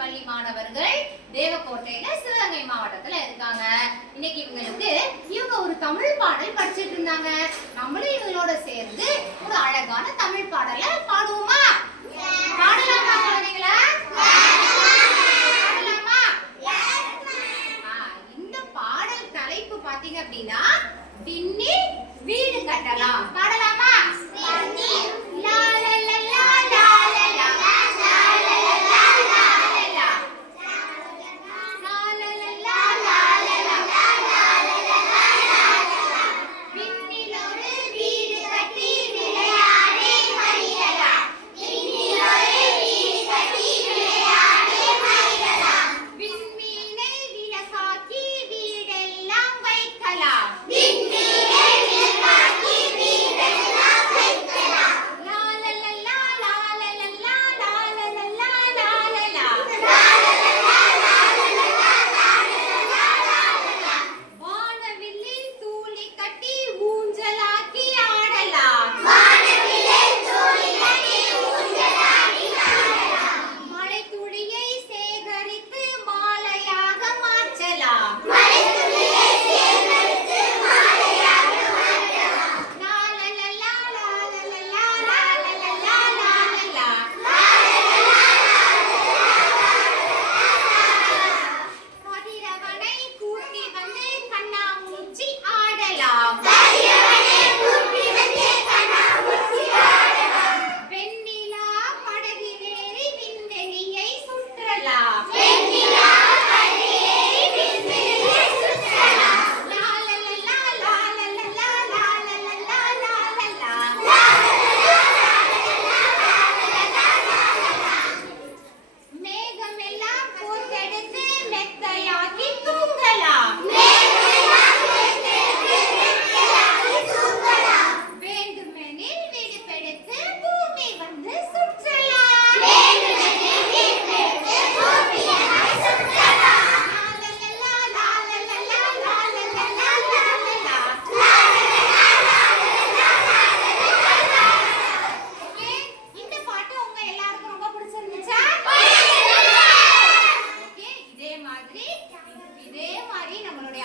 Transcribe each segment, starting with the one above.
பள்ளி மாணவர்கள் தேவக்கோட்டையில சிவகங்கை மாவட்டத்துல இருக்காங்க. இன்னைக்கு இவங்க ஒரு தமிழ் பாடல் படிச்சிட்டு இருந்தாங்க. நம்மளும் இவங்களோட சேர்ந்து ஒரு அழகான தமிழ் பாடலை பாடுவோமா? பாடலாமா குழந்தைங்களா? பாடலாமா? இந்த பாடல் தலைப்பு பாத்தீங்க அப்படின்னா விண்ணில் வீடு கட்டலாம். பாடலாமா?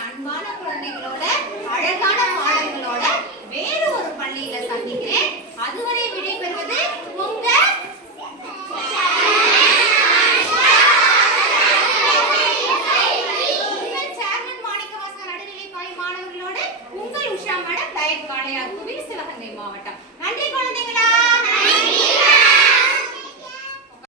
அன்பான குழந்தைகளோட அழகான பாடல்களோட வேறு ஒரு பள்ளியில சந்திக்கிறேன். அதுவரை விடைபெறுவது உங்க சேர்மன் மாணிக்கவாசகர் நடுநிலைப்பள்ளி மாணவர்களோட உங்கள் உஷா மேடம், டயட் காளையார் கோவில், சிவகங்கை மாவட்டம்.